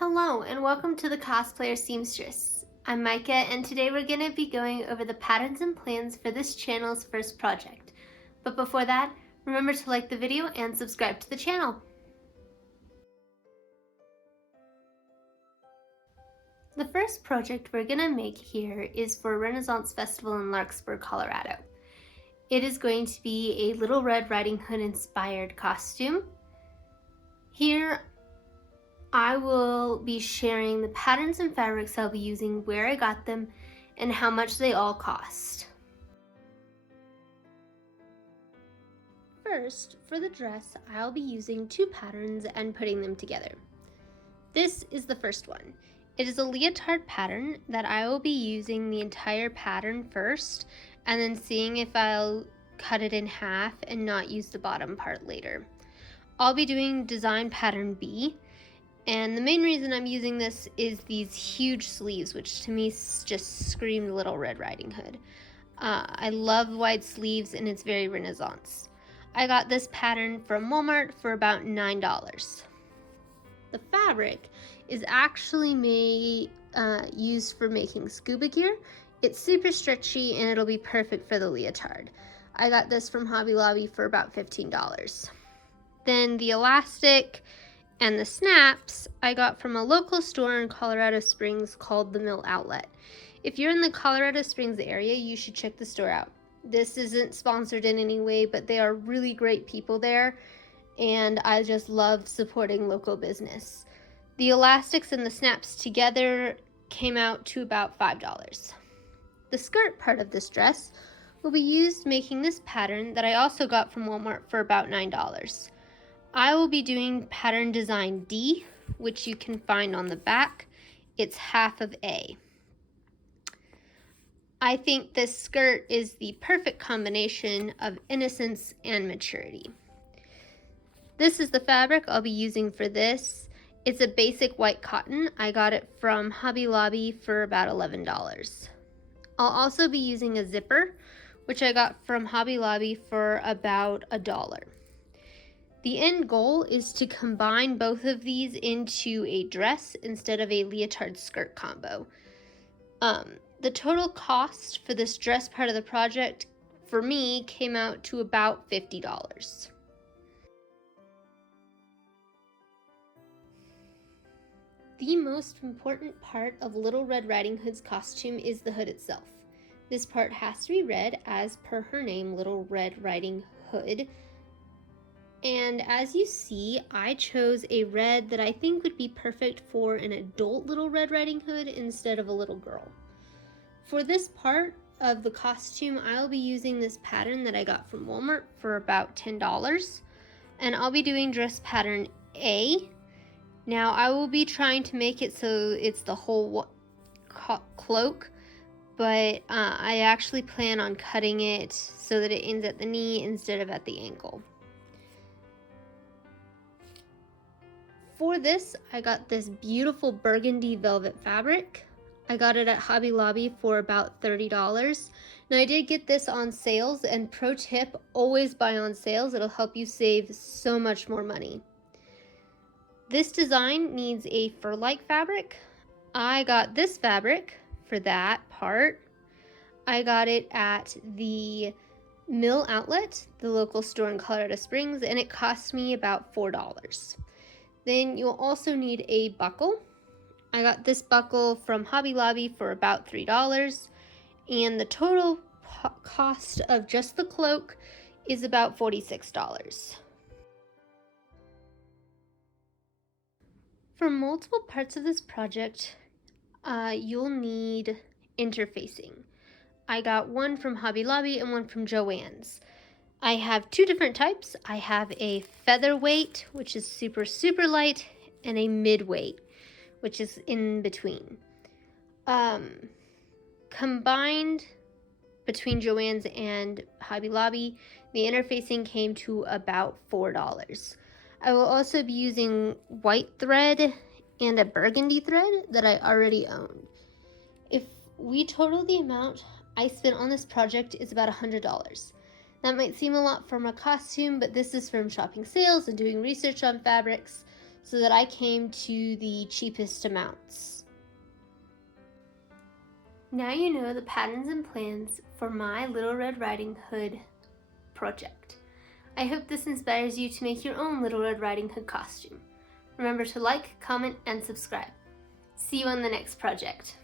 Hello and welcome to the Cosplayer Seamstress. I'm Micah and today we're going to be going over the patterns and plans for this channel's first project. But before that, remember to like the video and subscribe to the channel. The first project we're going to make here is for Rennaissance Festival in Larkspur, Colorado. It is going to be a Little Red Riding Hood inspired costume. Here I will be sharing the patterns and fabrics I'll be using, where I got them, and how much they all cost. First, for the dress, I'll be using two patterns and putting them together. This is the first one. It is a leotard pattern that I will be using the entire pattern first, and then seeing if I'll cut it in half and not use the bottom part later. I'll be doing design pattern B. And the main reason I'm using this is these huge sleeves, which to me just screamed Little Red Riding Hood. I love wide sleeves and it's very Renaissance. I got this pattern from Walmart for about $9. The fabric is actually used for making scuba gear. It's super stretchy and it'll be perfect for the leotard. I got this from Hobby Lobby for about $15. Then the elastic and the snaps I got from a local store in Colorado Springs called the Mill Outlet. If you're in the Colorado Springs area, you should check the store out. This isn't sponsored in any way, but they are really great people there, and I just love supporting local business. The elastics and the snaps together came out to about $5. The skirt part of this dress will be used making this pattern that I also got from Walmart for about $9. I will be doing pattern design D, which you can find on the back. It's half of A. I think this skirt is the perfect combination of innocence and maturity. This is the fabric I'll be using for this. It's a basic white cotton. I got it from Hobby Lobby for about $11. I'll also be using a zipper, which I got from Hobby Lobby for about $1. The end goal is to combine both of these into a dress instead of a leotard skirt combo. The total cost for this dress part of the project for me came out to about $50. The most important part of Little Red Riding Hood's costume is the hood itself. This part has to be red as per her name, Little Red Riding Hood. And as you see, I chose a red that I think would be perfect for an adult Little Red Riding Hood instead of a little girl. For this part of the costume, I'll be using this pattern that I got from Walmart for about $10. And I'll be doing dress pattern A. Now I will be trying to make it so it's the whole cloak, but I actually plan on cutting it so that it ends at the knee instead of at the ankle. For this, I got this beautiful burgundy velvet fabric. I got it at Hobby Lobby for about $30. Now I did get this on sales, and pro tip, always buy on sales. It'll help you save so much more money. This design needs a fur-like fabric. I got this fabric for that part. I got it at the Mill Outlet, the local store in Colorado Springs, and it cost me about $4. Then you'll also need a buckle. I got this buckle from Hobby Lobby for about $3, and the total cost of just the cloak is about $46. For multiple parts of this project, you'll need interfacing. I got one from Hobby Lobby and one from Joann's. I have two different types. I have a featherweight, which is super, super light, and a midweight, which is in between. Combined between Joann's and Hobby Lobby, the interfacing came to about $4. I will also be using white thread and a burgundy thread that I already own. If we total the amount I spent on this project, is about $100. That might seem a lot from a costume, but this is from shopping sales and doing research on fabrics. so that I came to the cheapest amounts. Now you know the patterns and plans for my Little Red Riding Hood project. I hope this inspires you to make your own Little Red Riding Hood costume. Remember to like, comment, and subscribe. See you on the next project.